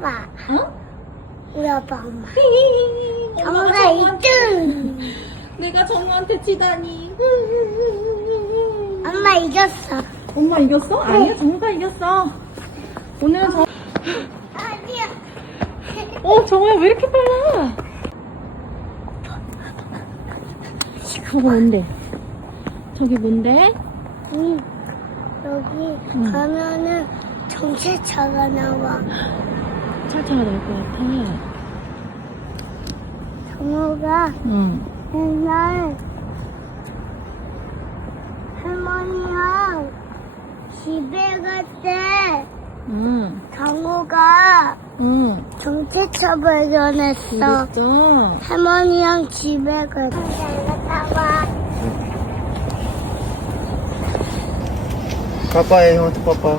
봐봐. 어? 우리 아빠 엄마. 엄마가 정우가 2등. 내가 정우한테 지다니. 엄마 이겼어. 엄마 이겼어? 아니야, 정우가 이겼어. 오늘은 아니야. 정우야 왜 이렇게 빨라? 그거 뭔데? 저기 뭔데? 여기 가면은 정체차가 나와. 찰차가 나올 것 같아. 정우가 응. 맨날 할머니랑 집에 갈 때 응. 정우가 응. 정체차 발견했어. 그랬어. 할머니랑 집에 갈 때. 나와. 빠빠해, 형한테 빠빠.